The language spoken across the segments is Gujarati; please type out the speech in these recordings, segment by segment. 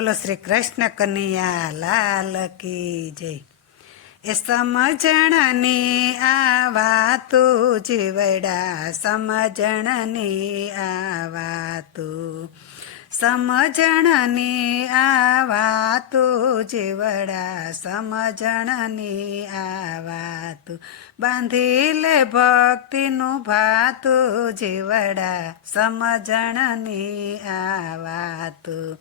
બોલો શ્રી કૃષ્ણ કનૈયા લાલ કી જય। એ સમજણની આ વાતું જીવડા, સમજણની આ વાતું, સમજણની આ વાતું જીવડા, સમજણની આ વાતું, બાંધી લે ભક્તિનું ભાતું જીવડા, સમજણની આ વાતું,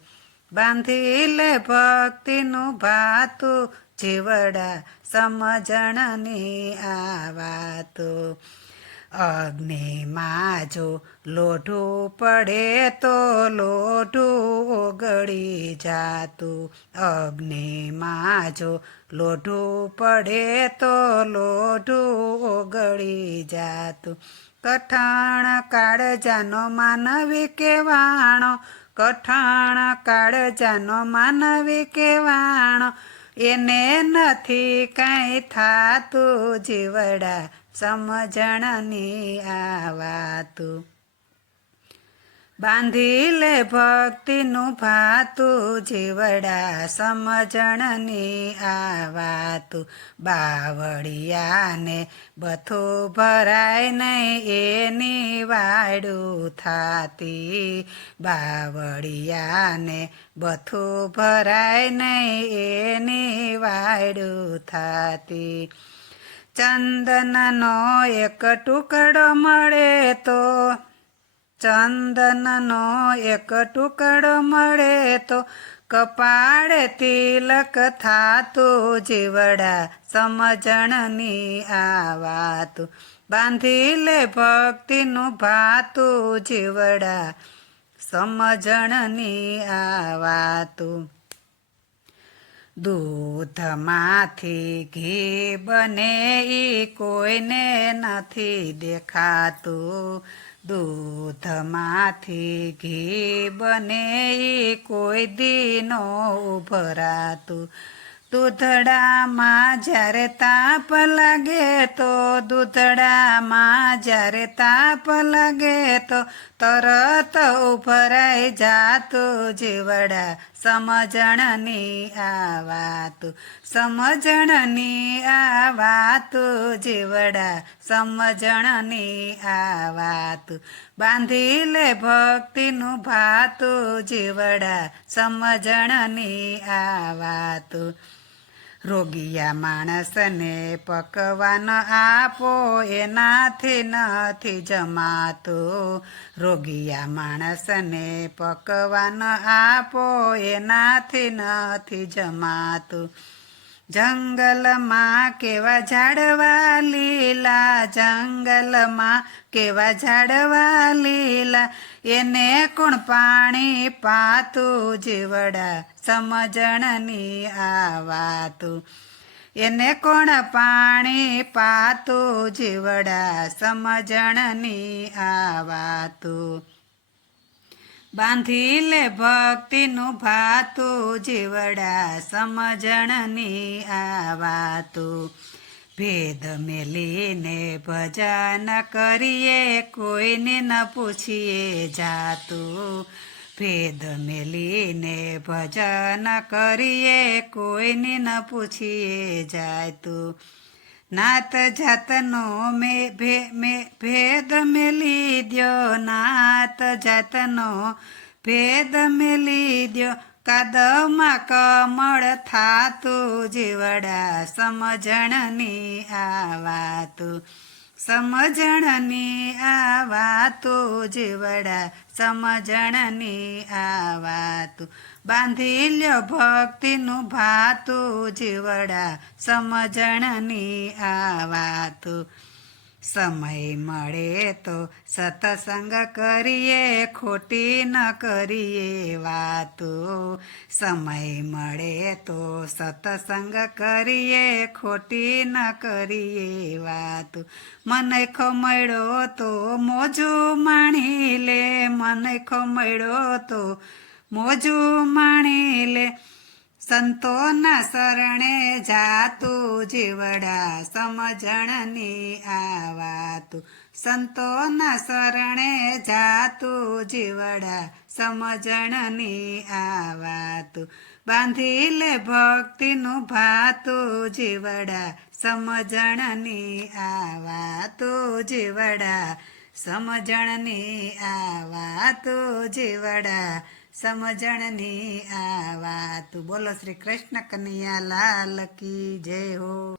બાંધી લે ભક્તિનું ભાતું જીવડા, સમજણની આ વાતું। અગ્નિમાં જો લોઢું પડે તો લોઢું ઓગળી જાતું, અગ્નિમાં જો લોઢું પડે તો લોઢું ઓગળી જાતું। કઠણ કાળજાનો માનવી કહેવાણો, કઠણ કાળજાનો માનવી કહેવાણો, એને નથી કાંઈ થાતું જીવડા, સમજણની આ વાતું, બાંધી લે ભક્તિનું ભાતું જીવડા, સમજણની આ વાતું। બાવળિયાને બથું ભરાય નહીં એની વાડું થાતી, બાવળિયાને બથું ભરાય નહીં એની વાડું થાતી। ચંદનનો એક ટુકડો મળે તો, ચંદનનો એક ટુકડો મળે તો કપાળે તિલક થાતું જીવડા, સમજણની આ વાતું, બાંધી લે ભક્તિનું ભાતું જીવડા, સમજણની આ વાતું। દૂધમાંથી ઘી બને ઈ કોઈને નથી દેખાતું, દૂધમાંથી ઘી બને ઈ કોઈ દી નો ઉભરાતું। દૂધડામાં જ્યારે તાપ લાગે તો, દૂધડામાં જ્યારે તાપ લાગે તો તરત ઉભરાઈ જાતું જીવડા, સમજણની આ વાતું, સમજણની આ વાતું જીવડા, સમજણની આ વાતું, બાંધી લે ભક્તિનું ભાતું જીવડા, સમજણની આ વાતું। રોગિયા માણસને પકવાન આપો એનાથી નથી જમાતું, રોગિયા માણસને પકવાન આપો એનાથી નથી જમાતું। જંગલમાં કેવા ઝાડવા લીલા, જંગલમાં કેવા ઝાડવા લીલા, એને કોણ પાણી પાતું જીવડા, સમજણની આ વાતું, એને કોણ પાણી પાતું જીવડા, સમજણની આ વાતું, બાંધી લે ભક્તિનું ભાતું જીવડા, સમજણની આ વાતું। ભેદ મેલીને ભજન કરીએ કોઈને ન પૂછીએ જાતું, ભેદ મેલીને ભજન કરીએ કોઈને ન પૂછીએ જાતું। નાત જાતનો ભેદ મેલી દ્યો, નાત જાતનો ભેદ મેલી દ્યો, કાદવમાં કમળ થાતું જીવડા, સમજણની આ વાતું, સમજણની આ વાતું જીવડા, સમજણની આ વાતું, બાંધી લ્યો ભક્તિનું ભાતું જીવડા, સમજણની આ વાતું। સમય મળે તો સત્સંગ કરીએ ખોટી ન કરીએ વાતું, સમય મળે તો સત્સંગ કરીએ ખોટી ન કરીએ વાતું। મનખો મળ્યો તો મોજું માણી લે, મનખો મળ્યો તો મોજું માણી લે, સંતોના શરણે જાતું જીવડા, સમજણની આ વાતું, સંતોના શરણે જાતું જીવડા સમજણની આ વાતું બાંધી લે ભક્તિનું ભાતું જીવડા સમજણની આ વાતું જીવડા સમજણની આ વાતું જીવડા સમજણની આ વાતું. બોલો શ્રી કૃષ્ણ કનૈયા લાલ કી જય હો.